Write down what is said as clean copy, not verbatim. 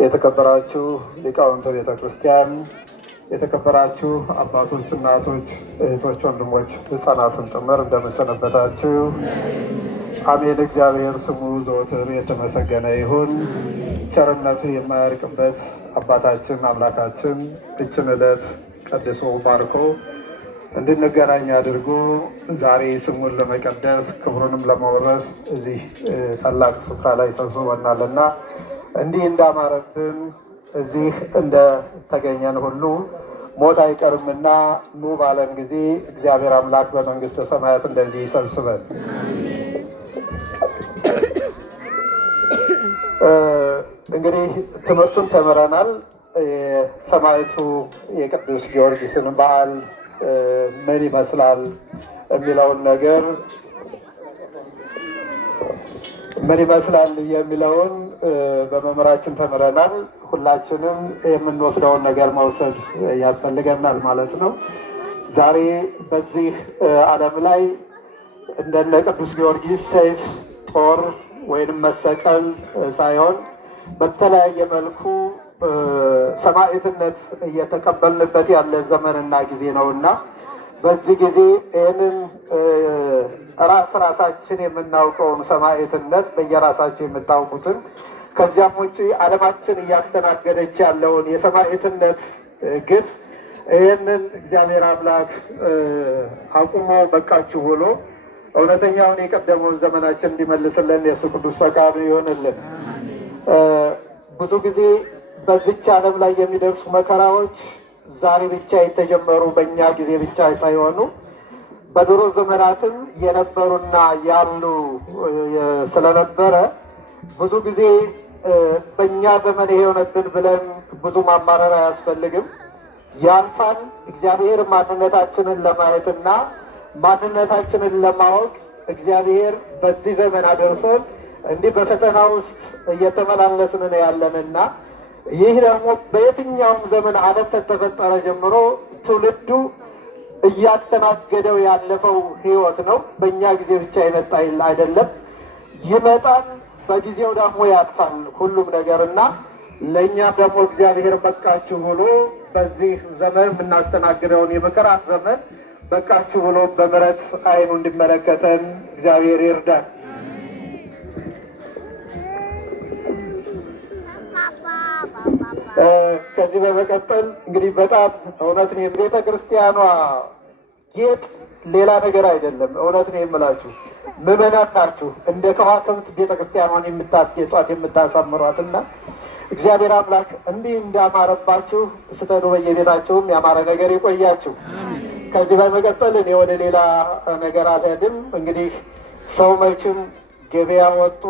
የተከበራችሁ ሊቃውንተ ቤተ ክርስቲያን፣ የተከበራችሁ አባቶች፣ እናቶች፣ እህቶች፣ ወንድሞች ሕፃናትን ጭምር እንደምንሰነበታችሁ። አሜን። እግዚአብሔር ስሙ ዘወትር የተመሰገነ ይሁን። ቸርነቱ የማያርቅበት አባታችን አምላካችን ይህችን ዕለት ቀድሶ ባርኮ እንድንገናኝ አድርጎ ዛሬ ስሙን ለመቀደስ ክብሩንም ለመውረስ እዚህ ታላቅ ስፍራ ላይ ሰብስቦናልና እንዲህ እንዳማረብን እዚህ እንደተገኘን ሁሉ ሞት አይቀርምና ኑ ባለን ጊዜ እግዚአብሔር አምላክ በመንግስተ ሰማያት እንደዚህ ይሰብስበን። እንግዲህ ትምህርቱን ተምረናል። የሰማዕቱ የቅዱስ ጊዮርጊስን በዓል ምን ይመስላል የሚለውን ነገር በመምህራችን ተምረናል። ሁላችንም የምንወስደውን ነገር መውሰድ ያስፈልገናል ማለት ነው። ዛሬ በዚህ ዓለም ላይ እንደነ ቅዱስ ጊዮርጊስ ሰይፍ፣ ጦር ወይንም መሰቀል ሳይሆን በተለያየ መልኩ ሰማዕትነት እየተቀበልንበት ያለ ዘመንና ጊዜ ነውና በዚህ ጊዜ ይህንን ራሳችን የምናውቀውን ሰማዕትነት በየራሳቸው የምታውቁትን ከዚያም ውጭ ዓለማችን እያስተናገደች ያለውን የሰማዕትነት ግፍ ይህንን እግዚአብሔር አምላክ አቁሞ በቃችሁ ብሎ እውነተኛውን የቀደመውን ዘመናችን እንዲመልስልን የእሱ ቅዱስ ፈቃዱ ይሆንልን። ብዙ ጊዜ በዚች ዓለም ላይ የሚደርሱ መከራዎች ዛሬ ብቻ የተጀመሩ በእኛ ጊዜ ብቻ ሳይሆኑ በድሮ ዘመናትም የነበሩና ያሉ ስለነበረ ብዙ ጊዜ በእኛ ዘመን ይሄ ሆነብን ብለን ብዙ ማማረር አያስፈልግም። ያልፋል። እግዚአብሔር ማንነታችንን ለማየትና ማንነታችንን ለማወቅ እግዚአብሔር በዚህ ዘመን አደርሶን እንዲህ በፈተና ውስጥ እየተመላለስን ነው ያለንና ይህ ደግሞ በየትኛውም ዘመን ዓለም ከተፈጠረ ጀምሮ ትውልዱ እያስተናገደው ያለፈው ሕይወት ነው። በእኛ ጊዜ ብቻ የመጣ አይደለም። ይመጣል፣ በጊዜው ደግሞ ያልፋል ሁሉም ነገርና ለእኛም ደግሞ እግዚአብሔር በቃችሁ ብሎ በዚህ ዘመን የምናስተናግደውን የመከራ ዘመን በቃችሁ ብሎ በምሕረት ዓይኑ እንዲመለከተን እግዚአብሔር ይርዳል። ከዚህ በመቀጠል እንግዲህ በጣም እውነት ነው ቤተ ክርስቲያኗ ጌጥ ሌላ ነገር አይደለም። እውነት ነው የምላችሁ ምዕመናን ናችሁ እንደ ከዋክብት ቤተ ክርስቲያኗን የምታስጌጧት የምታሳምሯትና እግዚአብሔር አምላክ እንዲህ እንዳማረባችሁ ስትሄዱ በየቤታችሁም ያማረ ነገር ይቆያችሁ። ከዚህ በመቀጠል እኔ ወደ ሌላ ነገር አልሄድም። እንግዲህ ሰው መቼም ገበያ ወጥቶ